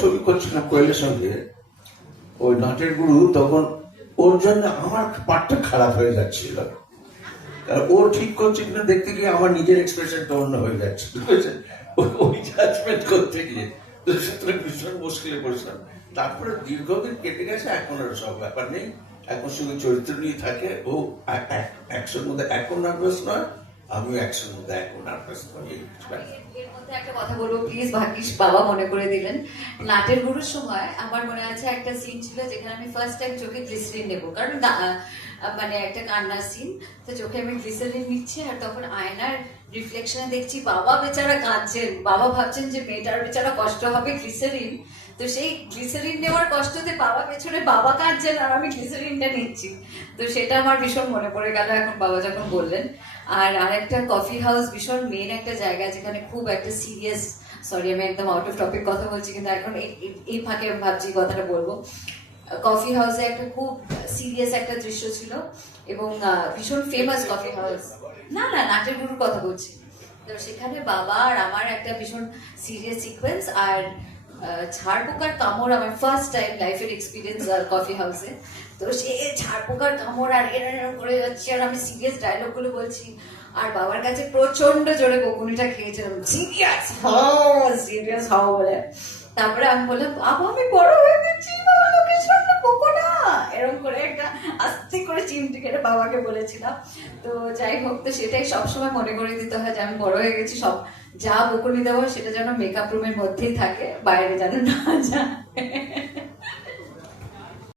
ছবি করছিলাম কোয়েলের সঙ্গে, ওই নাটের গুরু তখন ওর জন্য আমার পাঠটা খারাপ হয়ে যাচ্ছিল। কারণ ও ঠিক করছে কিনা দেখতে গিয়ে আমার নিজের এক্সপ্রেশনটা অন্য হয়ে যাচ্ছে? ওই জাজমেন্ট করতে গিয়ে। সুতরাং ভীষণ মুশকিলে পড়ছিলাম। তারপরে দীর্ঘদিন কেটে গেছে, এখন আর সব ব্যাপার নেই। এখন শুধু চরিত্র নিয়ে থাকে। ও একশোর মধ্যে এখন নার্ভাস নয়, আমিও একশোর মধ্যে এখন নার্ভাস নয় এই ব্যাপার। এর মধ্যে একটা কথা বলব প্লিজ ভাগ্যিস বাবা মনে করে দিলেন। নাটের গুরুর সময় আমার মনে আছে একটা সিন ছিল যেখানে আমি ফার্স্ট টাইম চোখে গ্লিসারিন নেব। কারণ মানে একটা কান্নার সিন তো চোখে আমি গ্লিসারিন নিচ্ছি আর তখন আয়নার রিফ্লেকশনে দেখছি বাবা বেচারা কাঁদছেন। বাবা ভাবছেন যে মেয়েটার বেচারা কষ্ট হবে গ্লিসারিন তো সেই গ্লিসারিন নেওয়ার কষ্টতে বাবা পেছনে বাবা কাঁদছেন আর আমি গ্লিসারিনটা নিচ্ছি। তো সেটা আমার ভীষণ মনে পড়ে গেল এখন বাবা যখন বললেন। আর আরেকটা কফি হাউস ভীষণ মেন একটা জায়গা যেখানে খুব একটা সিরিয়াস সরি আমি একদম আউট অফ টপিক কথা বলছি, কিন্তু এখন এই- ফাঁকে ভাবছি কথাটা বলব। কফি হাউসে একটা খুব সিরিয়াস একটা দৃশ্য ছিল এবং ভীষণ ফেমাস কফি হাউস। না না, নাটের গুরুর কথা বলছি। তো সেখানে বাবা আর আমার একটা ভীষণ সিরিয়াস সিকোয়েন্স আর ঝাড় পোকার কামড় আমার ফার্স্ট টাইম লাইফের এক্সপিরিয়েন্স কফি হাউসে। তো সে ঝাড় পোকার কামড় আর এরম করে যাচ্ছে আর আমি সিরিয়াস ডায়লগগুলো বলছি। আর বাবার কাছে প্রচণ্ড জোরে বকুনিটা খেয়েছিলাম। সিরিয়াস হও সিরিয়াস হও বলে। তারপরে আমি বললাম, বাবা, আমি বড় হয়ে গেছি বাবা লোকের সামনে বকো না এরকম করে একটা আস্তে করে চিমটি কেটে বাবাকে বলেছিলাম। তো যাই হোক, তো সেটাই সবসময় মনে করে দিতে হয় যে আমি বড় হয়ে গেছি, সব যা বকুনি দেবো সেটা যেন মেকআপ রুমের মধ্যেই থাকে, বাইরে যেন না যায়।